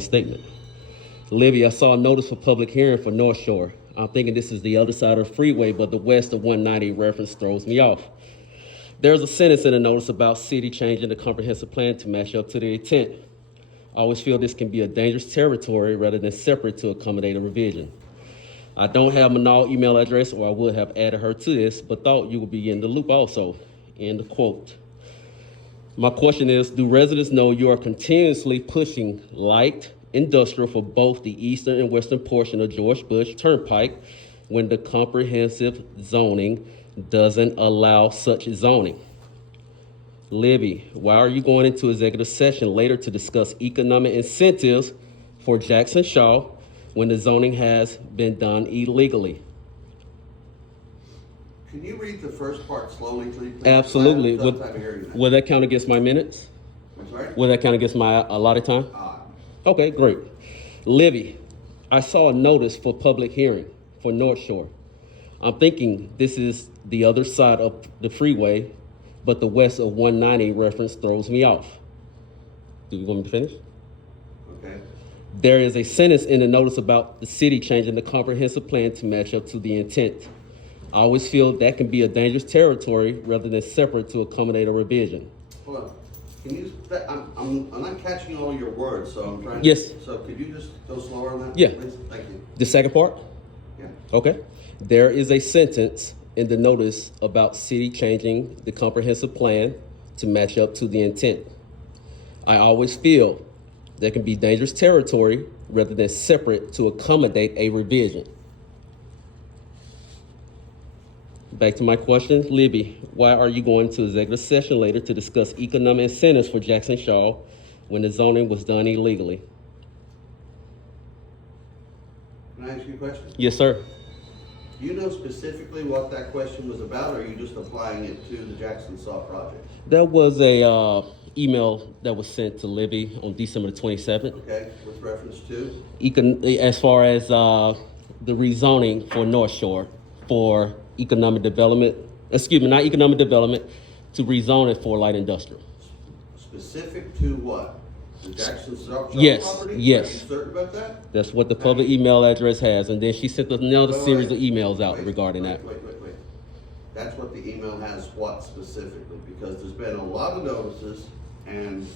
Statement. Libby, I saw a notice for public hearing for North Shore. I'm thinking this is the other side of the freeway, but the west of 190 reference throws me off. There's a sentence in the notice about city changing the comprehensive plan to match up to the intent. I always feel this can be a dangerous territory rather than separate to accommodate a revision. I don't have Manal email address, or I would have added her to this, but thought you would be in the loop also. End of quote. My question is, do residents know you are continuously pushing light industrial for both the eastern and western portion of George Bush Turnpike when the comprehensive zoning doesn't allow such zoning? Libby, why are you going into executive session later to discuss economic incentives for Jackson Shaw when the zoning has been done illegally? Can you read the first part slowly, please? Absolutely. Will that count against my minutes? I'm sorry? Will that count against my allotted time? Okay, great. Libby, I saw a notice for public hearing for North Shore. I'm thinking this is the other side of the freeway, but the west of 190 reference throws me off. Do you want me to finish? Okay. There is a sentence in the notice about the city changing the comprehensive plan to match up to the intent. I always feel that can be a dangerous territory rather than separate to accommodate a revision. Hold on. Can you, I'm not catching all your words, so I'm trying Yes. So could you just go slower on that? Yeah. Please? Thank you. The second part? Yeah. Okay. There is a sentence in the notice about city changing the comprehensive plan to match up to the intent. I always feel there can be dangerous territory rather than separate to accommodate a revision. Back to my question, Libby, why are you going to executive session later to discuss economic incentives for Jackson Shaw when the zoning was done illegally? Can I ask you a question? Yes, sir. Do you know specifically what that question was about, or are you just applying it to the Jackson Saw project? That was a email that was sent to Libby on December the 27th. Okay, with reference to? As far as the rezoning for North Shore for economic development, not economic development, to rezone it for light industrial. Specific to what? The Jackson Saw Yes, property? yes. Are you certain about that? That's what the public email address has, and then she sent another series of emails out Wait, regarding wait, that. Wait. That's what the email has, what specifically? Because there's been a lot of notices and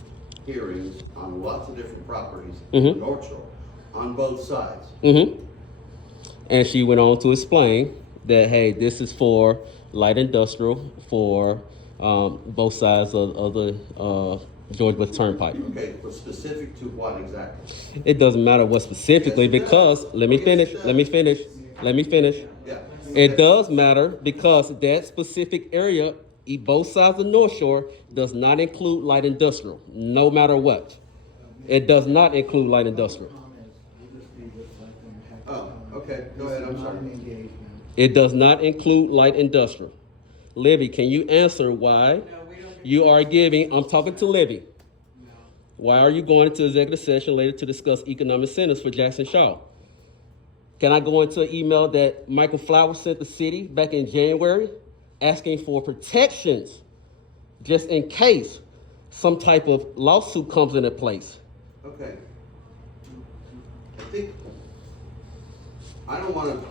hearings on lots of different properties in North Shore, on both sides. And she went on to explain that, hey, this is for light industrial for both sides of the George Bush Turnpike. Okay, but specific to what exactly? It doesn't matter what specifically, Yes, it because does. let me finish. Yeah. It does matter because that specific area, both sides of North Shore, does not include light industrial, no matter what. It does not include light industrial. Oh, okay, go ahead, I'm sorry. It does not include light industrial. Libby, can you answer why you are giving, I'm talking to Libby. Why are you going into executive session later to discuss economic incentives for Jackson Shaw? Can I go into an email that Michael Flowers sent the city back in January asking for protections just in case some type of lawsuit comes into place? Okay. I don't want to,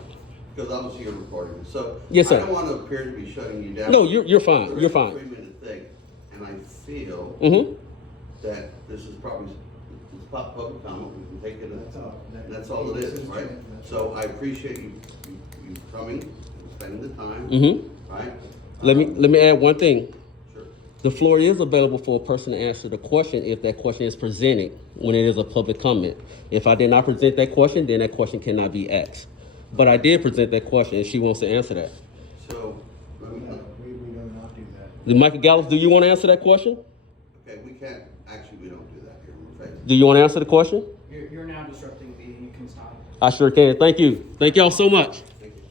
because obviously you're recording this, so Yes, sir. I don't want to appear to be shutting you down. No, you're fine. You're fine. 3-minute thing, and I feel that this is probably public comment. We can take it, and that's all it is, right? So I appreciate you coming and spending the time, right? Let me add one thing. Sure. The floor is available for a person to answer the question if that question is presented when it is a public comment. If I did not present that question, then that question cannot be asked. But I did present that question, and she wants to answer that. So, let me know. We do not do that. Michael Gallup, do you want to answer that question? Okay, we can't, actually, we don't do that here, I'm afraid. Do you want to answer the question? You're now disrupting the meeting. You can stop. I sure can. Thank you. Thank y'all so much. Thank you.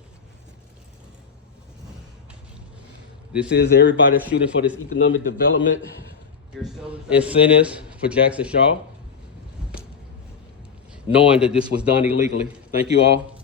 This is everybody shooting for this economic development You're still disrupting. incentives for Jackson Shaw, knowing that this was done illegally. Thank you all.